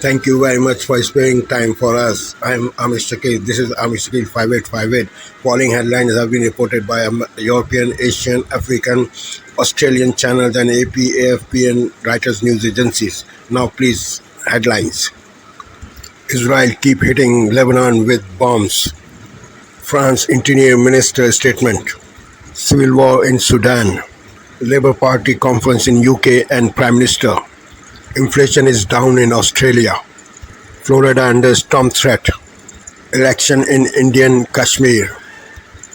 Thank you very much for sparing time for us. I'm Amistaqil. This is Amistaqil 5858. Following headlines have been reported by European, Asian, African, Australian channels and AP, AFP and Reuters news agencies. Now please, headlines. Israel keep hitting Lebanon with bombs. France Interior Minister statement. Civil war in Sudan. Labour Party conference in UK and Prime Minister. Inflation is down in Australia. Florida under storm threat. Election in Indian Kashmir.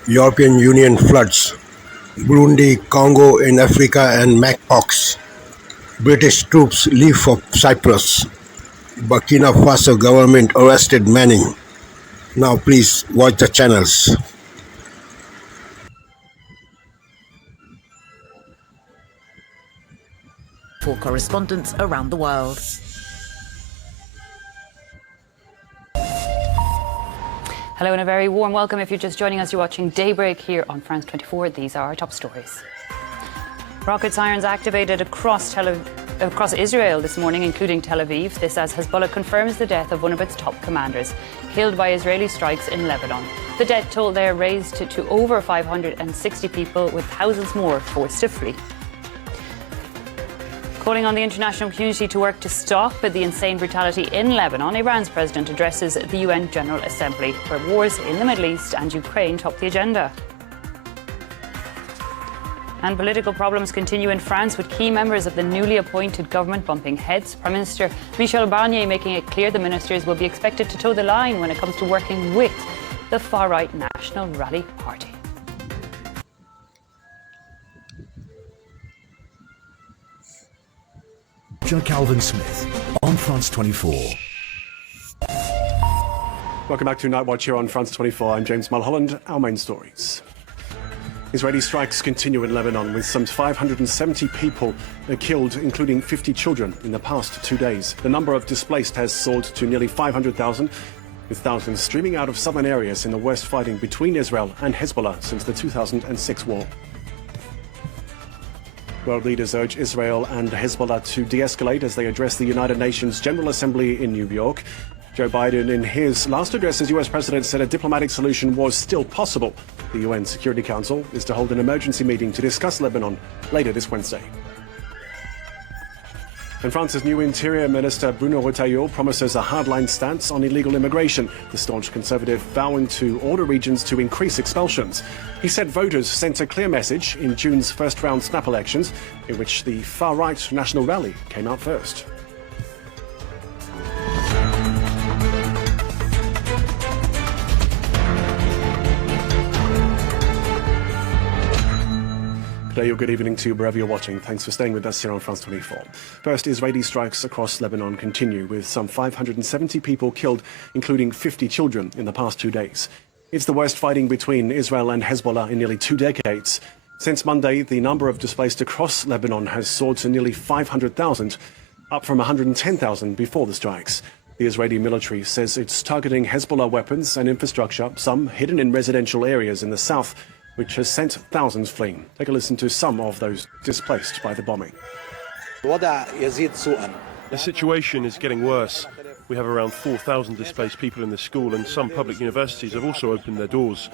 European Union floods. Burundi, Congo in Africa and monkeypox. British troops leave for Cyprus. Burkina Faso government arrested Manning. Now please watch the channels. For correspondents around the world. Hello and a very warm welcome. If you're just joining us, you're watching Daybreak here on France 24. These are our top stories. Rocket sirens activated across Israel this morning, including Tel Aviv. This as Hezbollah confirms the death of one of its top commanders, killed by Israeli strikes in Lebanon. The death toll there raised to over 560 people, with thousands more forced to flee. Calling on the international community to work to stop the insane brutality in Lebanon, Iran's president addresses the UN General Assembly, where wars in the Middle East and Ukraine top the agenda. And political problems continue in France, with key members of the newly appointed government bumping heads. Prime Minister Michel Barnier making it clear the ministers will be expected to toe the line when it comes to working with the far-right National Rally Party. Calvin Smith on France 24. Welcome back to Night Watch here on France 24. I'm James Mulholland. Our main stories. Israeli strikes continue in Lebanon, with some 570 people killed, including 50 children, in the past 2 days. The number of displaced has soared to nearly 500,000, with thousands streaming out of southern areas in the worst fighting between Israel and Hezbollah since the 2006 war. World leaders urge Israel and Hezbollah to de-escalate as they address the United Nations General Assembly in New York. Joe Biden, in his last address as US president, said a diplomatic solution was still possible. The UN Security Council is to hold an emergency meeting to discuss Lebanon later this Wednesday. And France's new Interior Minister Bruno Retailleau promises a hardline stance on illegal immigration, the staunch conservative vowing to order regions to increase expulsions. He said voters sent a clear message in June's first-round snap elections, in which the far-right National Rally came out first. Good day or good evening to you wherever you're watching. Thanks for staying with us here on France 24. First, Israeli strikes across Lebanon continue, with some 570 people killed, including 50 children, in the past 2 days. It's the worst fighting between Israel and Hezbollah in nearly 2 decades. Since Monday, the number of displaced across Lebanon has soared to nearly 500,000, up from 110,000 before the strikes. The Israeli military says it's targeting Hezbollah weapons and infrastructure, some hidden in residential areas in the south, which has sent thousands fleeing. Take a listen to some of those displaced by the bombing. The situation is getting worse. We have around 4,000 displaced people in the school, and some public universities have also opened their doors.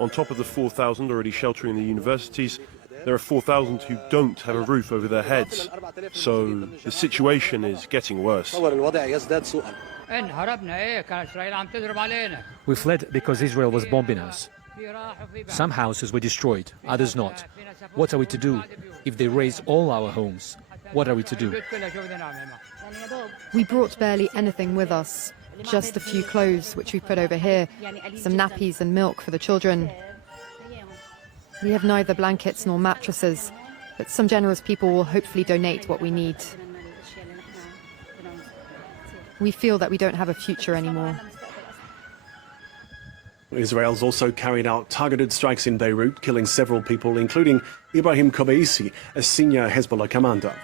On top of the 4,000 already sheltering the universities, there are 4,000 who don't have a roof over their heads. So the situation is getting worse. We fled because Israel was bombing us. Some houses were destroyed, others not. What are we to do? If they raze all our homes, what are we to do? We brought barely anything with us. Just a few clothes, which we put over here, some nappies and milk for the children. We have neither blankets nor mattresses, but some generous people will hopefully donate what we need. We feel that we don't have a future anymore. Israel's also carried out targeted strikes in Beirut, killing several people, including Ibrahim Kobaisi, a senior Hezbollah commander.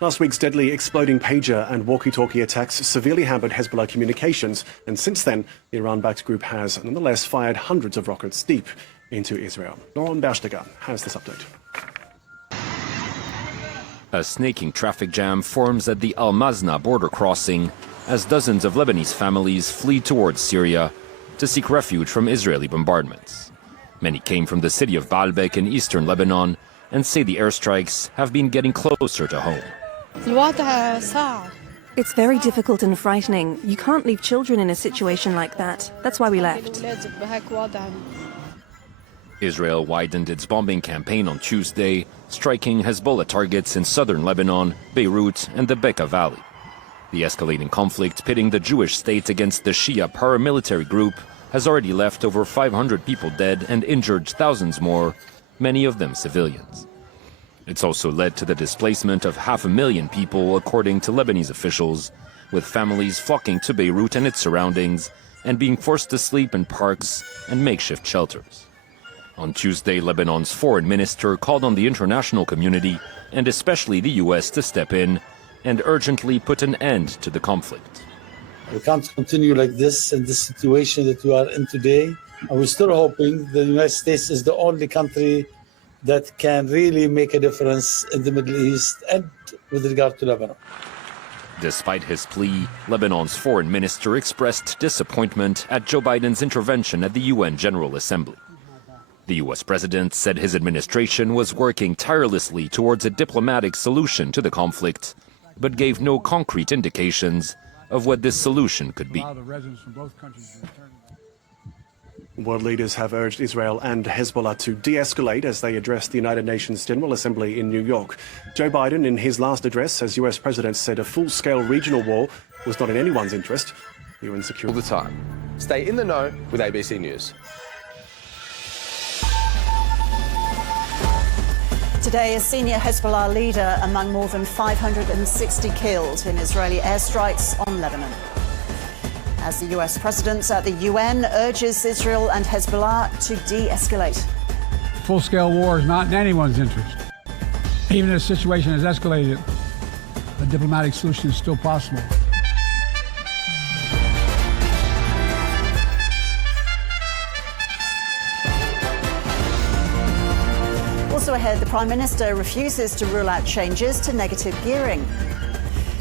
Last week's deadly exploding pager and walkie-talkie attacks severely hampered Hezbollah communications, and since then, the Iran-backed group has nonetheless fired hundreds of rockets deep into Israel. Lauren Bersteger has this update. A snaking traffic jam forms at the Al Mazna border crossing as dozens of Lebanese families flee towards Syria to seek refuge from Israeli bombardments. Many came from the city of Baalbek in eastern Lebanon and say the airstrikes have been getting closer to home. It's very difficult and frightening. You can't leave children in a situation like that. That's why we left. Israel widened its bombing campaign on Tuesday, striking Hezbollah targets in southern Lebanon, Beirut, and the Bekaa Valley. The escalating conflict pitting the Jewish state against the Shia paramilitary group has already left over 500 people dead and injured thousands more, many of them civilians. It's also led to the displacement of 500,000 people, according to Lebanese officials, with families flocking to Beirut and its surroundings and being forced to sleep in parks and makeshift shelters. On Tuesday, Lebanon's foreign minister called on the international community, and especially the U.S., to step in and urgently put an end to the conflict. We can't continue like this in this situation that we are in today. And we're still hoping the United States is the only country that can really make a difference in the Middle East and with regard to Lebanon. Despite his plea, Lebanon's foreign minister expressed disappointment at Joe Biden's intervention at the UN General Assembly. The U.S. president said his administration was working tirelessly towards a diplomatic solution to the conflict, but gave no concrete indications of what this solution could be. World leaders have urged Israel and Hezbollah to de-escalate as they address the United Nations General Assembly in New York. Joe Biden, in his last address as U.S. president, said a full-scale regional war was not in anyone's interest. UN security. All the time. Stay in the know with ABC News. Today, a senior Hezbollah leader among more than 560 killed in Israeli airstrikes on Lebanon. As the US president at the UN urges Israel and Hezbollah to de-escalate. Full-scale war is not in anyone's interest. Even if the situation has escalated, a diplomatic solution is still possible. Also ahead, the Prime Minister refuses to rule out changes to negative gearing.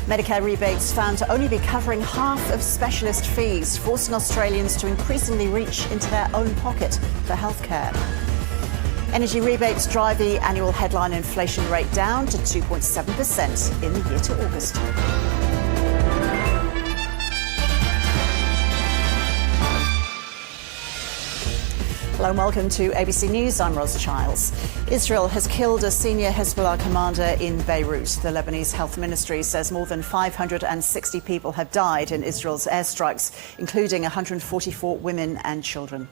Medicare rebates found to only be covering half of specialist fees, forcing Australians to increasingly reach into their own pocket for healthcare. Energy rebates drive the annual headline inflation rate down to 2.7% in the year to August. Hello and welcome to ABC News. I'm Ros Childs. Israel has killed a senior Hezbollah commander in Beirut. The Lebanese Health Ministry says more than 560 people have died in Israel's airstrikes, including 144 women and children.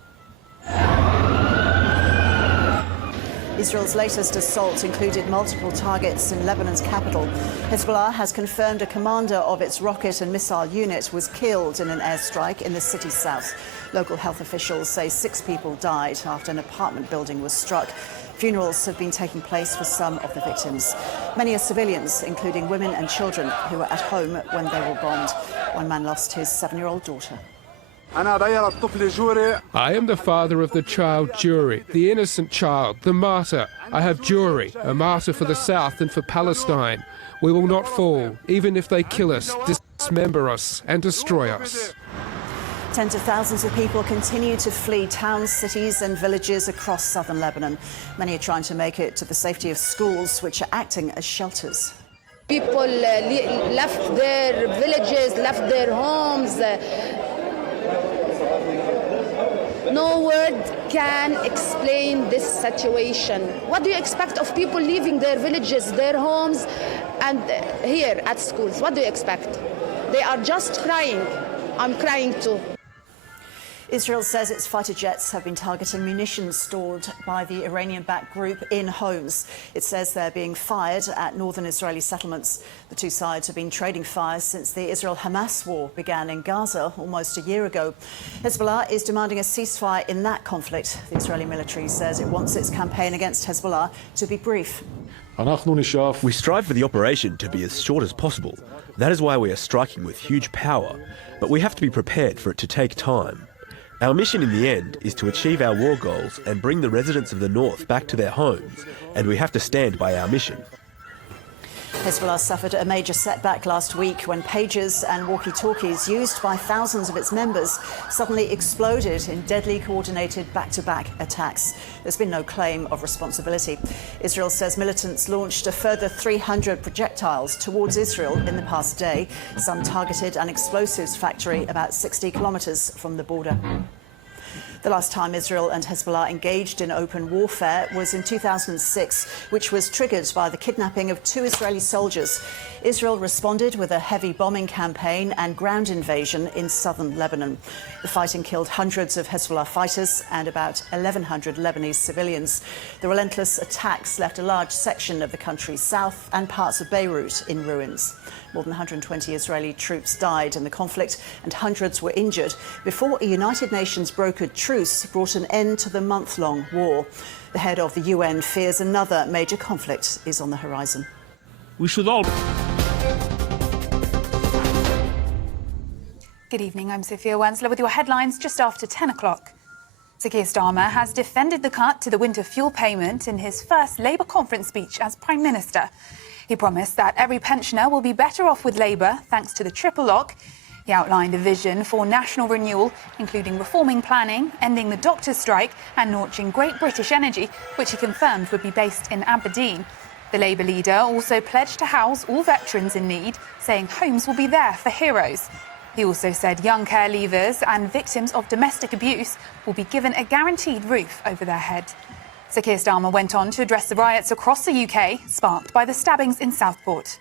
Israel's latest assault included multiple targets in Lebanon's capital. Hezbollah has confirmed a commander of its rocket and missile unit was killed in an airstrike in the city's south. Local health officials say 6 people died after an apartment building was struck. Funerals have been taking place for some of the victims. Many are civilians, including women and children who were at home when they were bombed. One man lost his 7-year-old daughter. I am the father of the child Jury, the innocent child, the martyr. I have Jury, a martyr for the South and for Palestine. We will not fall, even if they kill us, dismember us and destroy us. Tens of thousands of people continue to flee towns, cities and villages across southern Lebanon. Many are trying to make it to the safety of schools, which are acting as shelters. People left their villages, left their homes. No word can explain this situation. What do you expect of people leaving their villages, their homes, and here at schools? What do you expect? They are just crying. I'm crying too. Israel says its fighter jets have been targeting munitions stored by the Iranian-backed group in homes. It says they're being fired at northern Israeli settlements. The two sides have been trading fires since the Israel-Hamas war began in Gaza almost a year ago. Hezbollah is demanding a ceasefire in that conflict. The Israeli military says it wants its campaign against Hezbollah to be brief. We strive for the operation to be as short as possible. That is why we are striking with huge power. But we have to be prepared for it to take time. Our mission in the end is to achieve our war goals and bring the residents of the north back to their homes, and we have to stand by our mission. Hezbollah suffered a major setback last week when pagers and walkie-talkies used by thousands of its members suddenly exploded in deadly coordinated back-to-back attacks. There's been no claim of responsibility. Israel says militants launched a further 300 projectiles towards Israel in the past day. Some targeted an explosives factory about 60 kilometres from the border. The last time Israel and Hezbollah engaged in open warfare was in 2006, which was triggered by the kidnapping of 2 Israeli soldiers. Israel responded with a heavy bombing campaign and ground invasion in southern Lebanon. The fighting killed hundreds of Hezbollah fighters and about 1,100 Lebanese civilians. The relentless attacks left a large section of the country's south and parts of Beirut in ruins. More than 120 Israeli troops died in the conflict and hundreds were injured before a United Nations brokered truce brought an end to the month-long war. The head of the UN fears another major conflict is on the horizon. We should all... Good evening, I'm Sophia Wensler with your headlines just after 10 o'clock. Sir Keir Starmer has defended the cut to the winter fuel payment in his first Labour conference speech as Prime Minister. He promised that every pensioner will be better off with Labour thanks to the triple lock. He outlined a vision for national renewal, including reforming planning, ending the doctors' strike and launching Great British Energy, which he confirmed would be based in Aberdeen. The Labour leader also pledged to house all veterans in need, saying homes will be there for heroes. He also said young care leavers and victims of domestic abuse will be given a guaranteed roof over their head. Sir Keir Starmer went on to address the riots across the UK, sparked by the stabbings in Southport.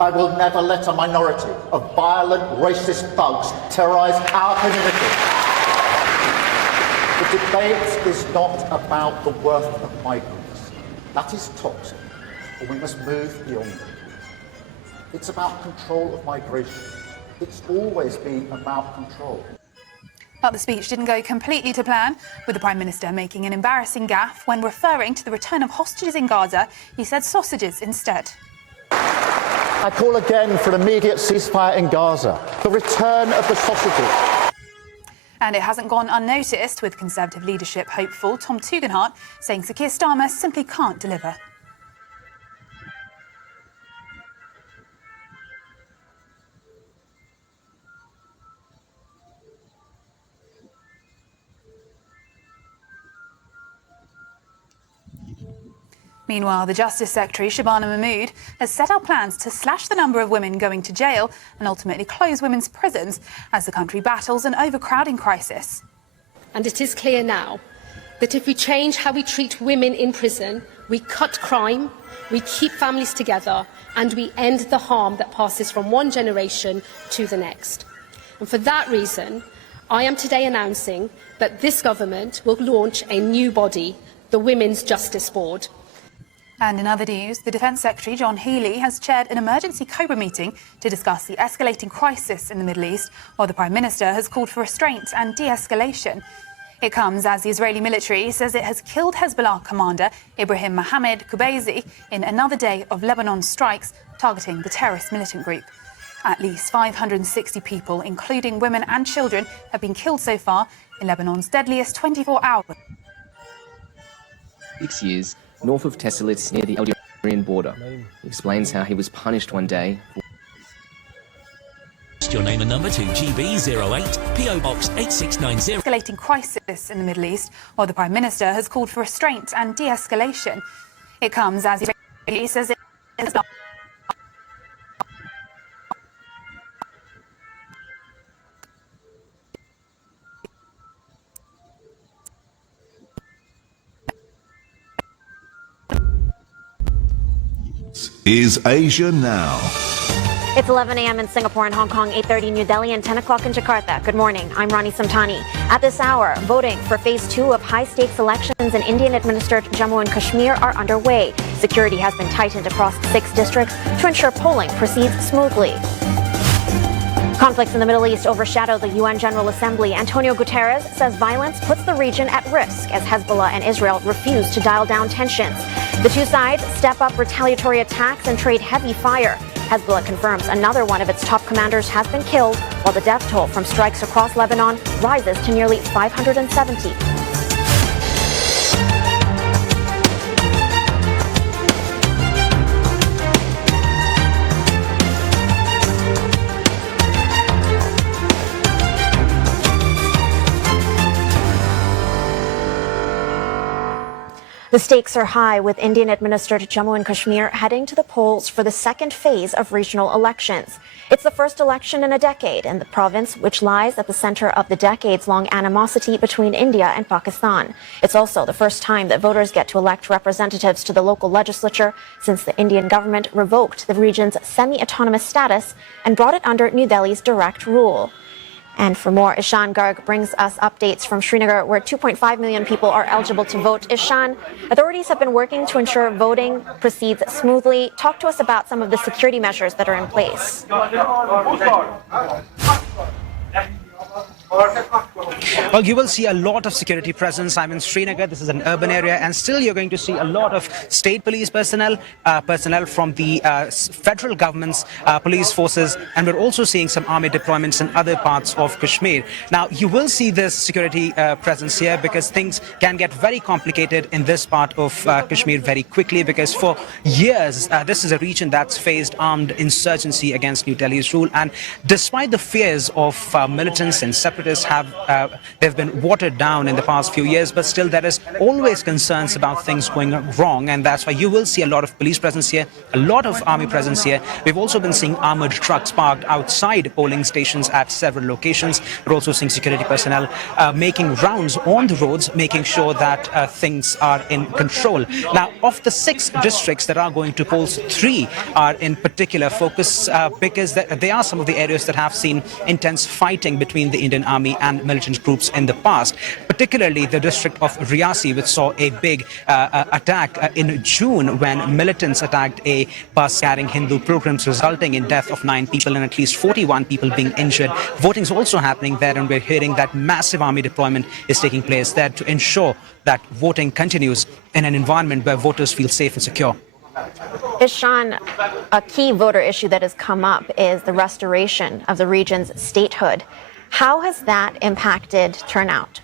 I will never let a minority of violent, racist thugs terrorise our community. The debate is not about the worth of migrants. That is toxic, but we must move beyond it. It's about control of migration. It's always been about control. But the speech didn't go completely to plan, with the Prime Minister making an embarrassing gaffe when referring to the return of hostages in Gaza. He said sausages instead. I call again for an immediate ceasefire in Gaza, the return of the sausages. And it hasn't gone unnoticed, with Conservative leadership hopeful Tom Tugendhat saying Sir Keir Starmer simply can't deliver. Meanwhile, the Justice Secretary, Shabana Mahmood, has set out plans to slash the number of women going to jail and ultimately close women's prisons as the country battles an overcrowding crisis. And it is clear now that if we change how we treat women in prison, we cut crime, we keep families together, and we end the harm that passes from one generation to the next. And for that reason, I am today announcing that this government will launch a new body, the Women's Justice Board. And in other news, the Defence Secretary, John Healey, has chaired an emergency COBRA meeting to discuss the escalating crisis in the Middle East, while the Prime Minister has called for restraint and de-escalation. It comes as the Israeli military says it has killed Hezbollah commander Ibrahim Mohammed Qubaisi in another day of Lebanon strikes targeting the terrorist militant group. At least 560 people, including women and children, have been killed so far in Lebanon's deadliest 24 hours. 6 years north of Tessalitz near the Algerian border. He explains how he was punished one day. Your name and number to GB08 PO Box 8690. Escalating crisis in the Middle East, while the Prime Minister has called for restraint and de-escalation. It comes as Israel says it is not. Is Asia Now. It's 11 a.m. in Singapore and Hong Kong, 8:30 New Delhi, and 10 o'clock in Jakarta. Good morning. I'm Rani Samtani. At this hour, voting for Phase 2 of high-stakes elections in Indian-administered Jammu and Kashmir are underway. Security has been tightened across 6 districts to ensure polling proceeds smoothly. Conflicts in the Middle East overshadow the UN General Assembly. Antonio Guterres says violence puts the region at risk as Hezbollah and Israel refuse to dial down tensions. The two sides step up retaliatory attacks and trade heavy fire. Hezbollah confirms another one of its top commanders has been killed, while the death toll from strikes across Lebanon rises to nearly 570. The stakes are high, with Indian-administered Jammu and Kashmir heading to the polls for the second phase of regional elections. It's the first election in a decade in the province, which lies at the center of the decades-long animosity between India and Pakistan. It's also the first time that voters get to elect representatives to the local legislature since the Indian government revoked the region's semi-autonomous status and brought it under New Delhi's direct rule. And for more, Ishan Garg brings us updates from Srinagar, where 2.5 million people are eligible to vote. Ishan, authorities have been working to ensure voting proceeds smoothly. Talk to us about some of the security measures that are in place. Well, you will see a lot of security presence. I'm in Srinagar. This is an urban area, and still you're going to see a lot of state police personnel from the federal government's police forces, and we're also seeing some army deployments in other parts of Kashmir. Now, you will see this security presence here because things can get very complicated in this part of Kashmir very quickly, because for years, this is a region that's faced armed insurgency against New Delhi's rule, and despite the fears of militants and separatists they've been watered down in the past few years, but still there is always concerns about things going wrong, and that's why you will see a lot of police presence here, a lot of army presence here. We've also been seeing armored trucks parked outside polling stations at several locations. We're also seeing security personnel making rounds on the roads, making sure that things are in control. Now, of the 6 districts that are going to polls, 3 are in particular focus because they are some of the areas that have seen intense fighting between the Indian Army and militant groups in the past, particularly the district of Riasi, which saw a big attack in June when militants attacked a bus carrying Hindu pilgrims, resulting in death of 9 people and at least 41 people being injured. Voting is also happening there, and we're hearing that massive army deployment is taking place there to ensure that voting continues in an environment where voters feel safe and secure. Ishan, a key voter issue that has come up is the restoration of the region's statehood. How has that impacted turnout?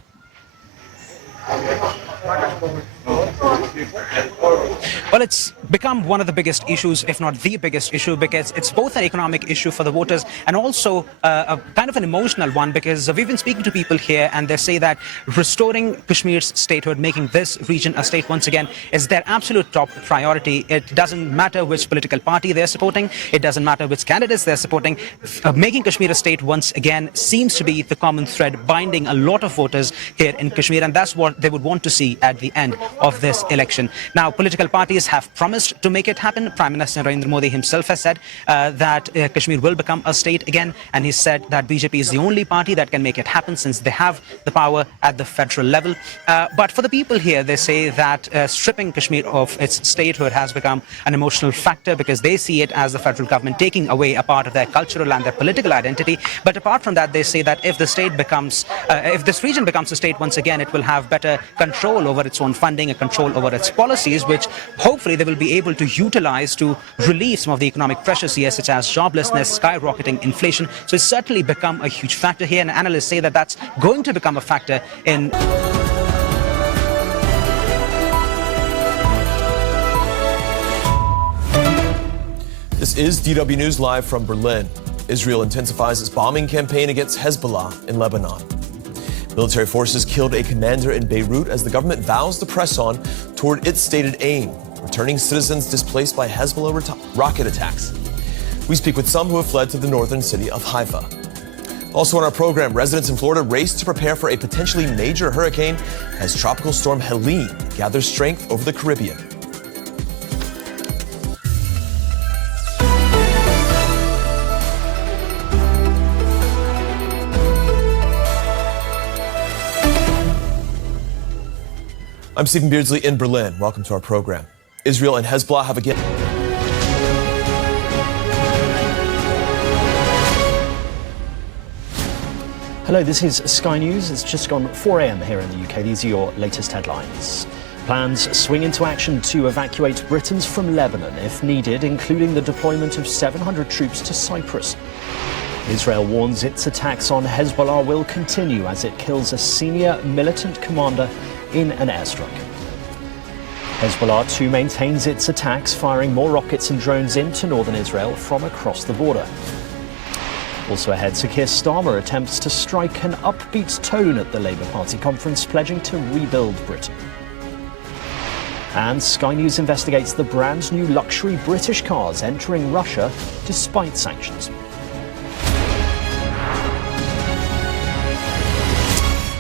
Well, it's become one of the biggest issues, if not the biggest issue, because it's both an economic issue for the voters and also a kind of an emotional one, because we've been speaking to people here and they say that restoring Kashmir's statehood, making this region a state once again, is their absolute top priority. It doesn't matter which political party they're supporting. It doesn't matter which candidates they're supporting. Making Kashmir a state once again seems to be the common thread binding a lot of voters here in Kashmir, and that's what they would want to see at the end of this election. Now, political parties have promised to make it happen. Prime Minister Narendra Modi himself has said that Kashmir will become a state again, and he said that BJP is the only party that can make it happen since they have the power at the federal level. But for the people here, they say that stripping Kashmir of its statehood has become an emotional factor because they see it as the federal government taking away a part of their cultural and their political identity. But apart from that, they say that if the state becomes, if this region becomes a state once again, it will have better control over its own funding and control over its policies, which hopefully they will be able to utilize to relieve some of the economic pressures here, such as joblessness, skyrocketing inflation. So it's certainly become a huge factor here, and analysts say that that's going to become a factor in... This is DW News live from Berlin. Israel intensifies its bombing campaign against Hezbollah in Lebanon. Military forces killed a commander in Beirut as the government vows to press on toward its stated aim, returning citizens displaced by Hezbollah rocket attacks. We speak with some who have fled to the northern city of Haifa. Also on our program, residents in Florida race to prepare for a potentially major hurricane as Tropical Storm Helene gathers strength over the Caribbean. I'm Stephen Beardsley in Berlin. Welcome to our program. Israel and Hezbollah have again... Hello, this is Sky News. It's just gone 4 a.m. here in the UK. These are your latest headlines. Plans swing into action to evacuate Britons from Lebanon if needed, including the deployment of 700 troops to Cyprus. Israel warns its attacks on Hezbollah will continue as it kills a senior militant commander in an airstrike. Hezbollah too maintains its attacks, firing more rockets and drones into northern Israel from across the border. Also ahead, Sir Keir Starmer attempts to strike an upbeat tone at the Labour Party conference, pledging to rebuild Britain. And Sky News investigates the brand new luxury British cars entering Russia despite sanctions.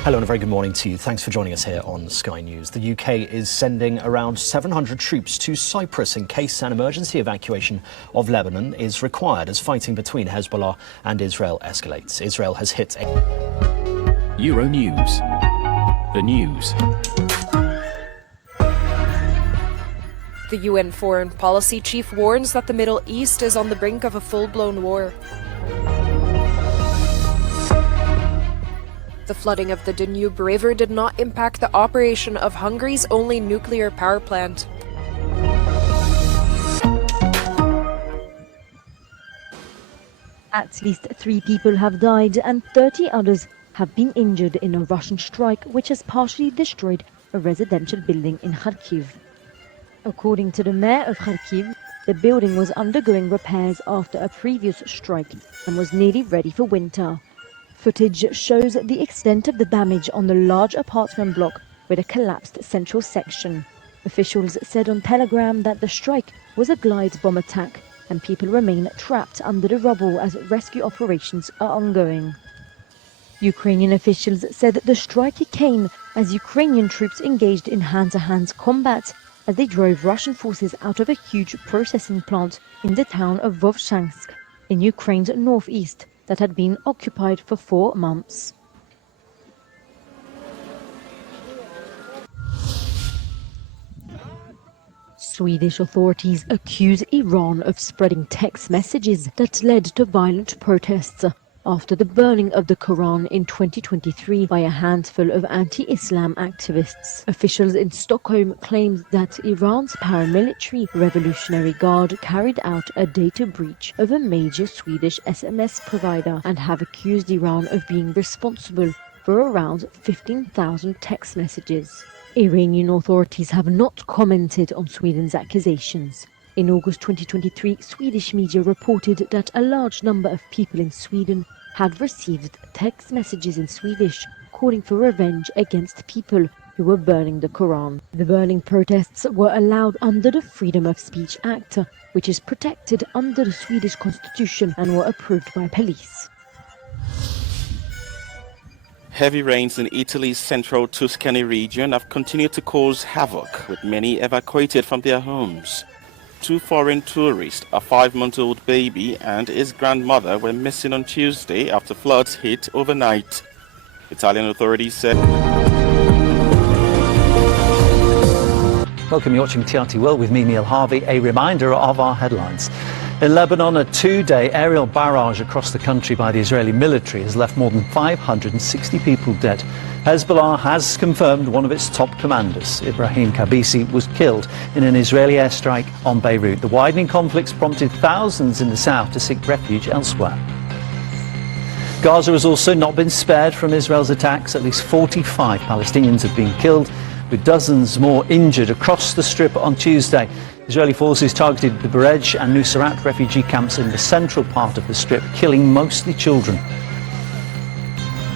Hello and a very good morning to you. Thanks for joining us here on Sky News. The UK is sending around 700 troops to Cyprus in case an emergency evacuation of Lebanon is required as fighting between Hezbollah and Israel escalates. Israel has hit Euro News. The news. The UN Foreign Policy Chief warns that the Middle East is on the brink of a full-blown war. The flooding of the Danube River did not impact the operation of Hungary's only nuclear power plant. At least 3 people have died and 30 others have been injured in a Russian strike which has partially destroyed a residential building in Kharkiv. According to the mayor of Kharkiv, the building was undergoing repairs after a previous strike and was nearly ready for winter. Footage shows the extent of the damage on the large apartment block with a collapsed central section. Officials said on Telegram that the strike was a glide bomb attack and people remain trapped under the rubble as rescue operations are ongoing. Ukrainian officials said that the strike came as Ukrainian troops engaged in hand-to-hand combat as they drove Russian forces out of a huge processing plant in the town of Vovchansk in Ukraine's northeast that had been occupied for 4 months. Swedish authorities accuse Iran of spreading text messages that led to violent protests after the burning of the Quran in 2023 by a handful of anti-Islam activists. Officials in Stockholm claimed that Iran's paramilitary Revolutionary Guard carried out a data breach of a major Swedish SMS provider and have accused Iran of being responsible for around 15,000 text messages. Iranian authorities have not commented on Sweden's accusations. In August 2023, Swedish media reported that a large number of people in Sweden had received text messages in Swedish calling for revenge against people who were burning the Quran. The burning protests were allowed under the Freedom of Speech Act, which is protected under the Swedish constitution, and were approved by police. Heavy rains in Italy's central Tuscany region have continued to cause havoc, with many evacuated from their homes. 2 foreign tourists, a 5-month-old baby and his grandmother, were missing on Tuesday after floods hit overnight. Italian authorities said. Welcome, you're watching TRT World with me, Neil Harvey. A reminder of our headlines. In Lebanon, a 2-day aerial barrage across the country by the Israeli military has left more than 560 people dead. Hezbollah has confirmed one of its top commanders, Ibrahim Kabisi, was killed in an Israeli airstrike on Beirut. The widening conflicts prompted thousands in the south to seek refuge elsewhere. Gaza has also not been spared from Israel's attacks. At least 45 Palestinians have been killed, with dozens more injured across the Strip on Tuesday. Israeli forces targeted the Berej and Nuseirat refugee camps in the central part of the Strip, killing mostly children.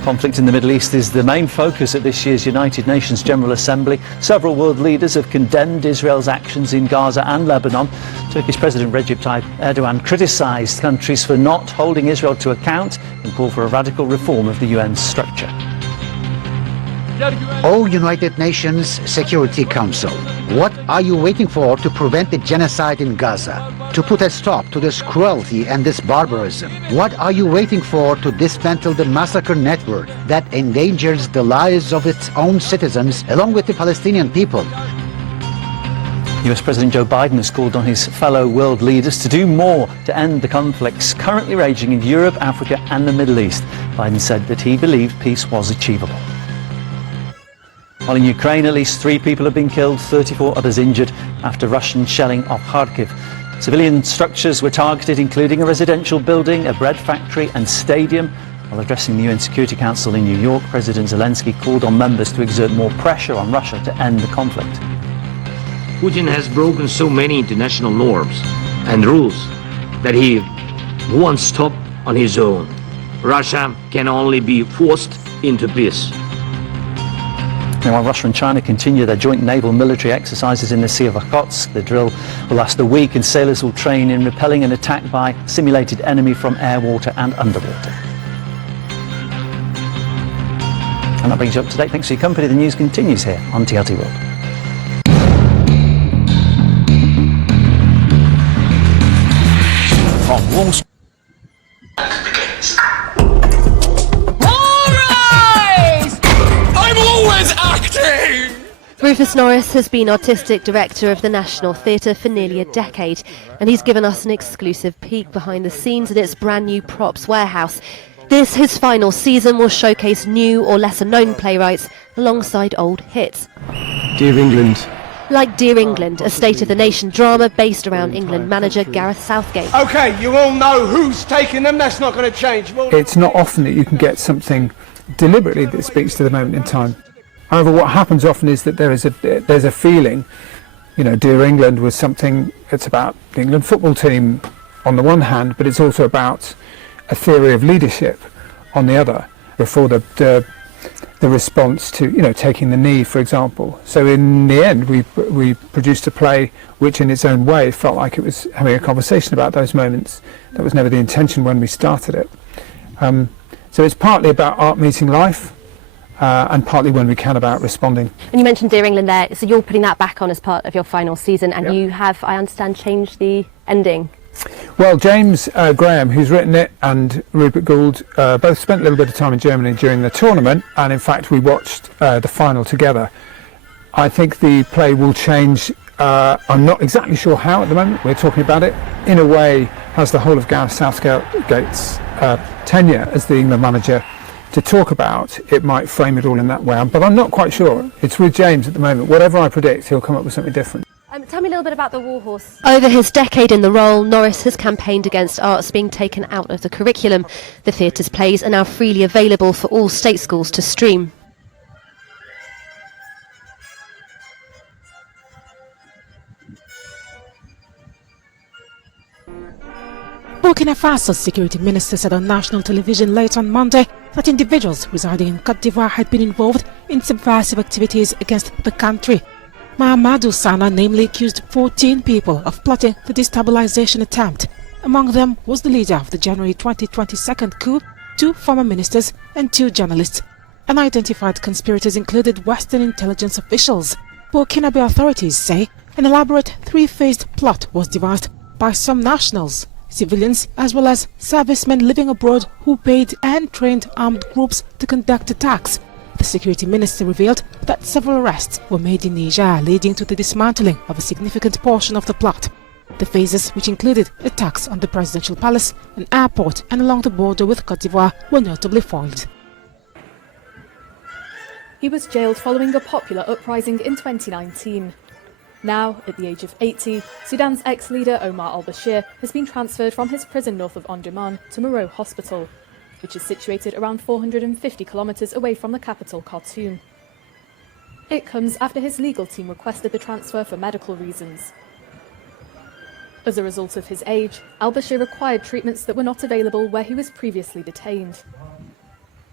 Conflict in the Middle East is the main focus at this year's United Nations General Assembly. Several world leaders have condemned Israel's actions in Gaza and Lebanon. Turkish President Recep Tayyip Erdogan criticised countries for not holding Israel to account and called for a radical reform of the UN's structure. Oh, United Nations Security Council, what are you waiting for to prevent the genocide in Gaza? To put a stop to this cruelty and this barbarism? What are you waiting for to dismantle the massacre network that endangers the lives of its own citizens along with the Palestinian people? US President Joe Biden has called on his fellow world leaders to do more to end the conflicts currently raging in Europe, Africa and the Middle East. Biden said that he believed peace was achievable. While in Ukraine, at least 3 people have been killed, 34 others injured after Russian shelling of Kharkiv. Civilian structures were targeted, including a residential building, a bread factory and stadium. While addressing the UN Security Council in New York, President Zelensky called on members to exert more pressure on Russia to end the conflict. Putin has broken so many international norms and rules that he won't stop on his own. Russia can only be forced into peace. Meanwhile, Russia and China continue their joint naval military exercises in the Sea of Okhotsk. The drill will last a week and sailors will train in repelling an attack by simulated enemy from air, water and underwater. And that brings you up to date. Thanks for your company. The news continues here on TRT World. From Wall Street. I'm always acting! Rufus Norris has been artistic director of the National Theatre for nearly a decade, and he's given us an exclusive peek behind the scenes at its brand new props warehouse. This, his final season, will showcase new or lesser known playwrights alongside old hits. Dear England. Like Dear England, a State of the Nation drama based around England manager Gareth Southgate. OK, you all know who's taking them, that's not going to change. It's not often that you can get something deliberately that speaks to the moment in time. However, what happens often is that there's a feeling, you know, Dear England was something that's about the England football team on the one hand, but it's also about a theory of leadership on the other, before the response to, you know, taking the knee, for example. So in the end, we produced a play which in its own way felt like it was having a conversation about those moments. That was never the intention when we started it. So it's partly about art meeting life, and partly when we can about responding. And you mentioned Dear England there, so you're putting that back on as part of your final season, and Yep. you have, I understand, changed the ending. Well, James Graham, who's written it, and Rupert Gould both spent a little bit of time in Germany during the tournament, and in fact we watched the final together. I think the play will change. I'm not exactly sure how at the moment. We're talking about it. In a way, has the whole of Gareth Southgate's tenure as the England manager to talk about. It might frame it all in that way, but I'm not quite sure. It's with James at the moment. Whatever I predict, he'll come up with something different. Tell me a little bit about the Warhorse. Over his decade in the role, Norris has campaigned against arts being taken out of the curriculum. The theatre's plays are now freely available for all state schools to stream. Burkina Faso's security minister said on national television late on Monday that individuals residing in Côte d'Ivoire had been involved in subversive activities against the country. Mahamadou Sana namely accused 14 people of plotting the destabilization attempt. Among them was the leader of the January 2022 coup, 2 former ministers and 2 journalists. Unidentified conspirators included Western intelligence officials. Burkinabe authorities say an elaborate 3-phased plot was devised by some nationals, civilians as well as servicemen living abroad who paid and trained armed groups to conduct attacks. The security minister revealed that several arrests were made in Niger, leading to the dismantling of a significant portion of the plot. The phases, which included attacks on the presidential palace, an airport and along the border with Côte d'Ivoire, were notably foiled. He was jailed following a popular uprising in 2019. Now, at the age of 80, Sudan's ex-leader Omar al-Bashir has been transferred from his prison north of Omdurman to Moreau Hospital, which is situated around 450 kilometres away from the capital, Khartoum. It comes after his legal team requested the transfer for medical reasons. As a result of his age, al-Bashir required treatments that were not available where he was previously detained.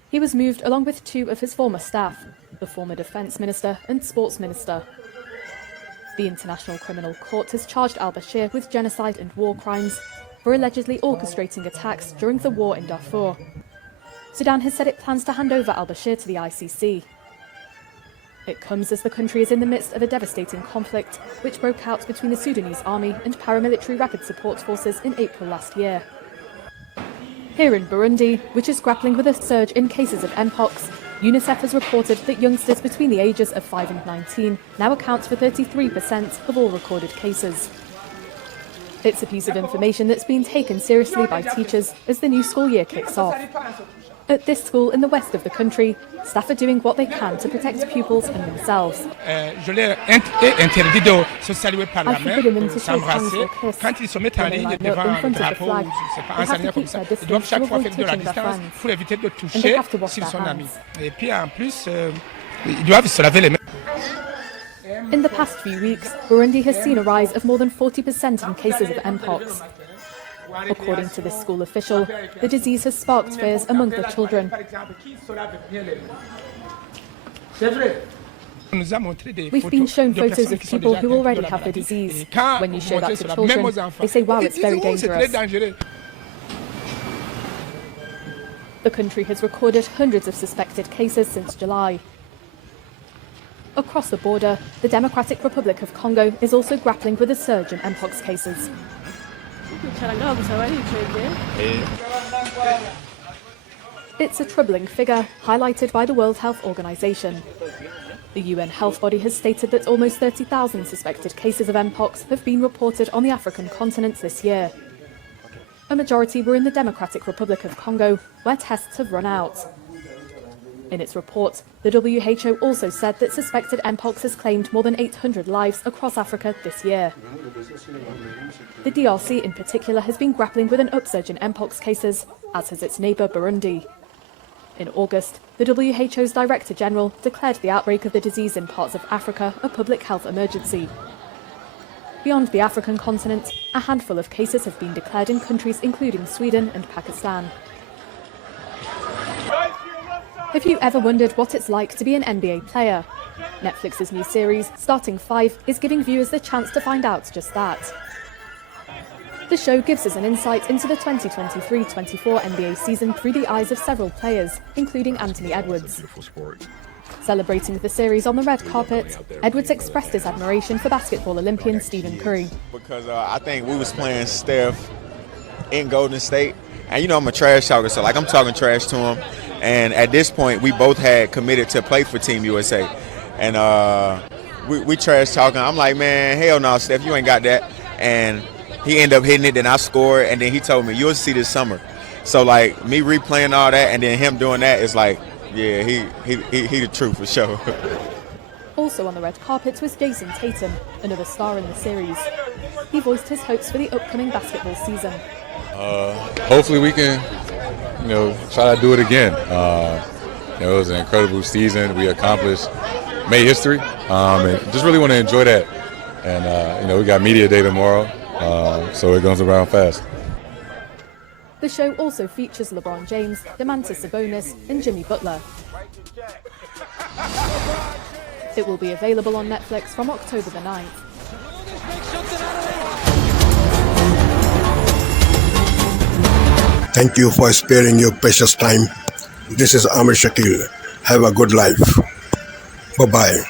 He was moved along with 2 of his former staff, the former Defence Minister and Sports Minister. The International Criminal Court has charged al-Bashir with genocide and war crimes for allegedly orchestrating attacks during the war in Darfur. Sudan has said it plans to hand over al-Bashir to the ICC. It comes as the country is in the midst of a devastating conflict which broke out between the Sudanese army and paramilitary rapid support forces in April last year. Here in Burundi, which is grappling with a surge in cases of Mpox, UNICEF has reported that youngsters between the ages of 5 and 19 now accounts for 33% of all recorded cases. It's a piece of information that's been taken seriously by teachers as the new school year kicks off. At this school in the west of the country, staff are doing what they can to protect pupils and themselves. I forbidden them to shake hands or kiss. When they line up in front of the flag, they have to keep their distance to avoid touching their friends. And they have to wash their hands. In the past few weeks, Burundi has seen a rise of more than 40% in cases of Mpox. According to this school official, the disease has sparked fears among the children. We've been shown photos of people who already have the disease. When you show that to children, they say, wow, it's very dangerous. The country has recorded hundreds of suspected cases since July. Across the border, the Democratic Republic of Congo is also grappling with a surge in Mpox cases. It's a troubling figure, highlighted by the World Health Organization. The UN health body has stated that almost 30,000 suspected cases of Mpox have been reported on the African continent this year. A majority were in the Democratic Republic of Congo, where tests have run out. In its report, the WHO also said that suspected Mpox has claimed more than 800 lives across Africa this year. The DRC in particular has been grappling with an upsurge in Mpox cases, as has its neighbour Burundi. In August, the WHO's Director General declared the outbreak of the disease in parts of Africa a public health emergency. Beyond the African continent, a handful of cases have been declared in countries including Sweden and Pakistan. Have you ever wondered what it's like to be an NBA player? Netflix's new series, Starting 5, is giving viewers the chance to find out just that. The show gives us an insight into the 2023-24 NBA season through the eyes of several players, including Anthony Edwards. Celebrating the series on the red carpet, Edwards expressed his admiration for basketball Olympian Stephen Curry. Because I think we was playing Steph in Golden State, and you know I'm a trash talker, so like I'm talking trash to him. And at this point, we both had committed to play for Team USA, and we trash talking. I'm like, man, hell no, Steph, you ain't got that. And he ended up hitting it, then I scored, and then he told me, you'll see this summer. So like me replaying all that, and then him doing that is like, yeah, he the truth for sure. Also on the red carpet was Jason Tatum, another star in the series. He voiced his hopes for the upcoming basketball season. Hopefully we can, try to do it again. It was an incredible season. We accomplished, made history, and just really want to enjoy that. And we got media day tomorrow, so it goes around fast. The show also features LeBron James, Domantas Sabonis, and Jimmy Butler. It will be available on Netflix from October the 9th. Thank you for sparing your precious time. This is Amir Shakil. Have a good life. Bye-bye.